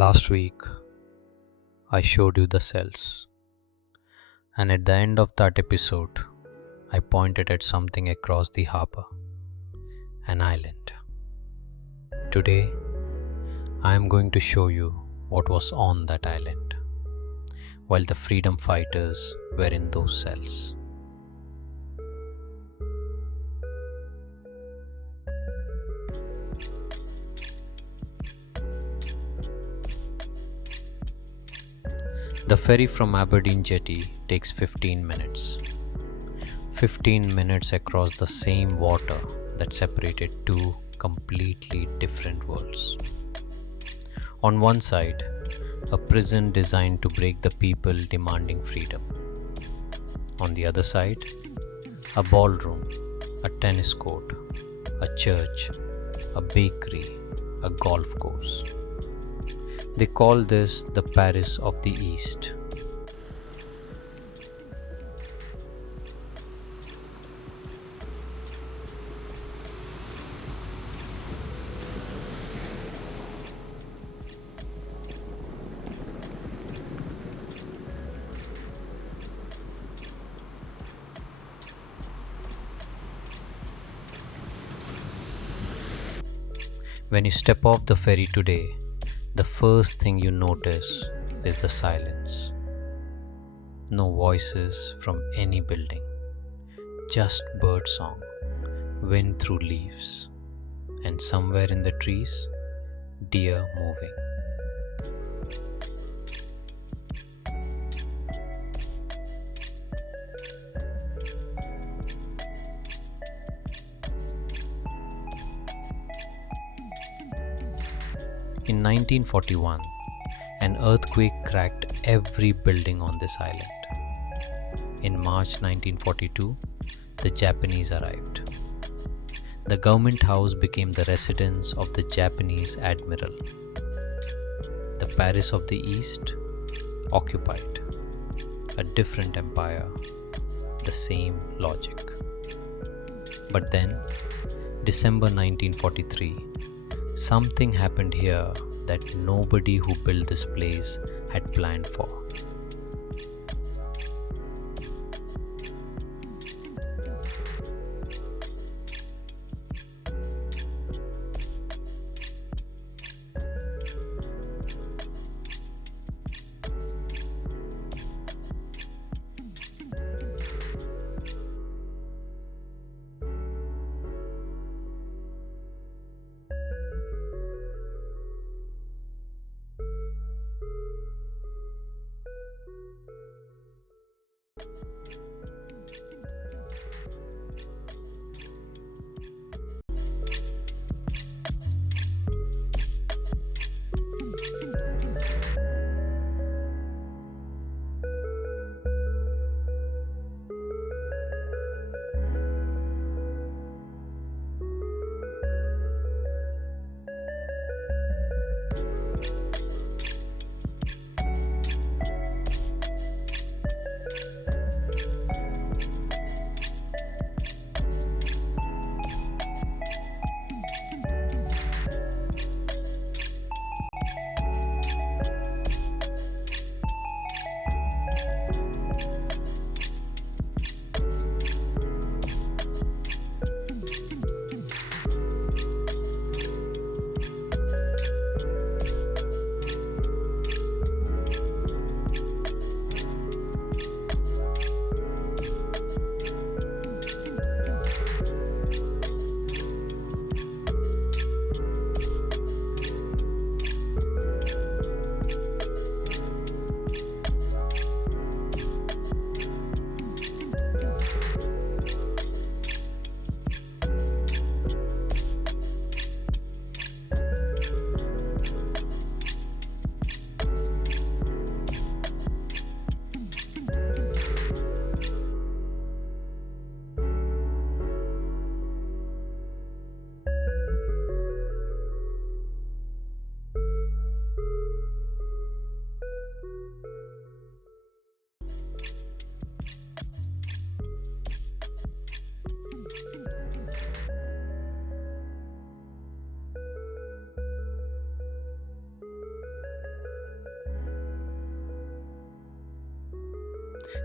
Last week, I showed you the cells, and at the end of that episode, I pointed at something across the harbor, an island. Today, I am going to show you what was on that island, while the freedom fighters were in those cells. The ferry from Aberdeen Jetty takes 15 minutes. 15 minutes across the same water that separated two completely different worlds. On one side, a prison designed to break the people demanding freedom. On the other side, a ballroom, a tennis court, a church, a bakery, a golf course. They call this the Paris of the East. When you step off the ferry today, the first thing you notice is the silence. No voices from any building, just bird song, wind through leaves, and somewhere in the trees, deer moving. In 1941, an earthquake cracked every building on this island. In March 1942, the Japanese arrived. The government house became the residence of the Japanese admiral. The Paris of the East occupied. A different empire, the same logic. But then, December 1943, something happened here that nobody who built this place had planned for.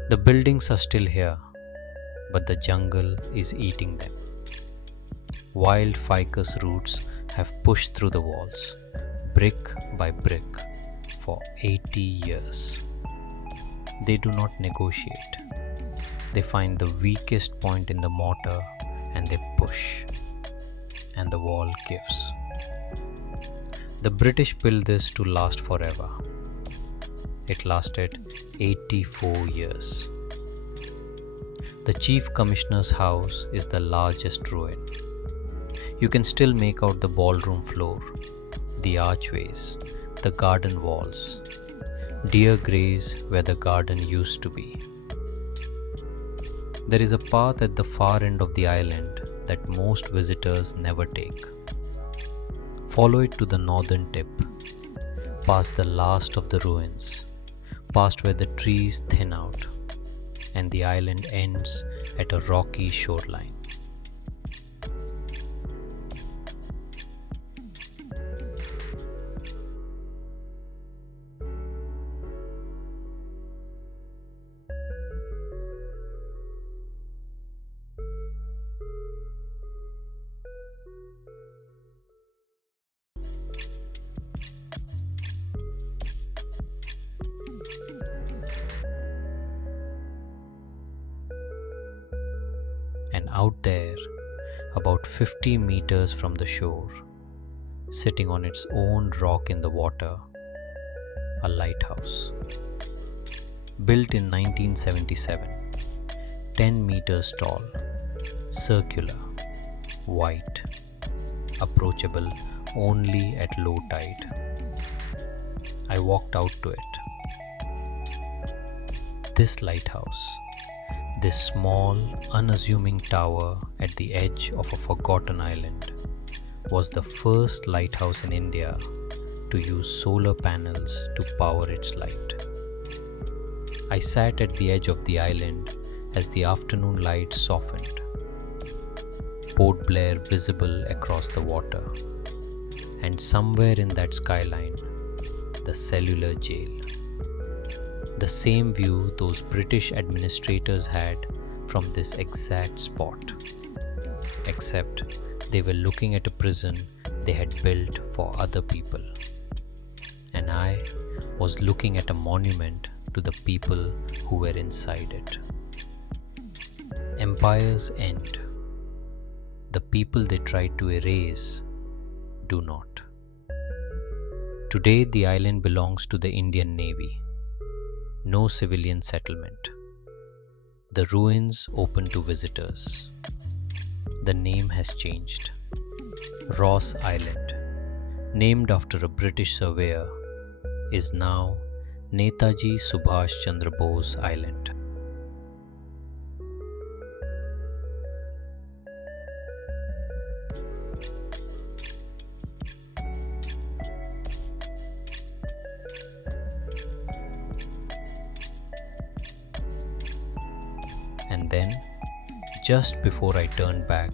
The buildings are still here, but the jungle is eating them. Wild ficus roots have pushed through the walls, brick by brick, for 80 years. They do not negotiate. They find the weakest point in the mortar and they push, and the wall gives. The British built this to last forever. It lasted 84 years. The Chief Commissioner's house is the largest ruin. You can still make out the ballroom floor, the archways, the garden walls. Deer graze where the garden used to be. There is a path at the far end of the island that most visitors never take. Follow it to the northern tip, past the last of the ruins, past where the trees thin out, and the island ends at a rocky shoreline. And out there, about 50 meters from the shore, sitting on its own rock in the water, a lighthouse. Built in 1977, 10 meters tall, circular, white, approachable only at low tide. I walked out to it. This lighthouse, this small, unassuming tower at the edge of a forgotten island, was the first lighthouse in India to use solar panels to power its light. I sat at the edge of the island as the afternoon light softened. Port Blair visible across the water, and somewhere in that skyline, the Cellular jail. The same view those British administrators had from this exact spot, except they were looking at a prison they had built for other people, and I was looking at a monument to the people who were inside it. Empires end. The people they tried to erase do not. Today the island belongs to the Indian Navy. No civilian settlement. The ruins open to visitors. The name has changed. Ross Island, named after a British surveyor, is now Netaji Subhas Chandra Bose Island. And then, just before I turned back,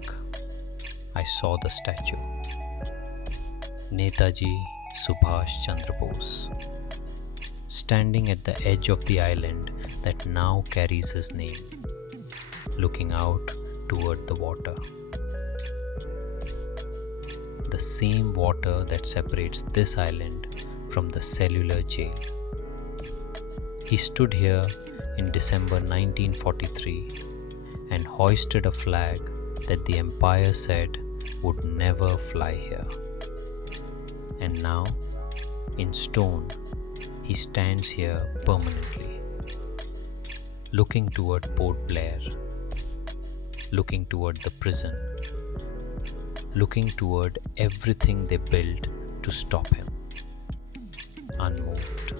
I saw the statue. Netaji Subhas Chandra Bose, standing at the edge of the island that now carries his name, looking out toward the water. The same water that separates this island from the Cellular jail. He stood here in December 1943 and hoisted a flag that the empire said would never fly here. And now, in stone, he stands here permanently, looking toward Port Blair, looking toward the prison, looking toward everything they built to stop him, unmoved.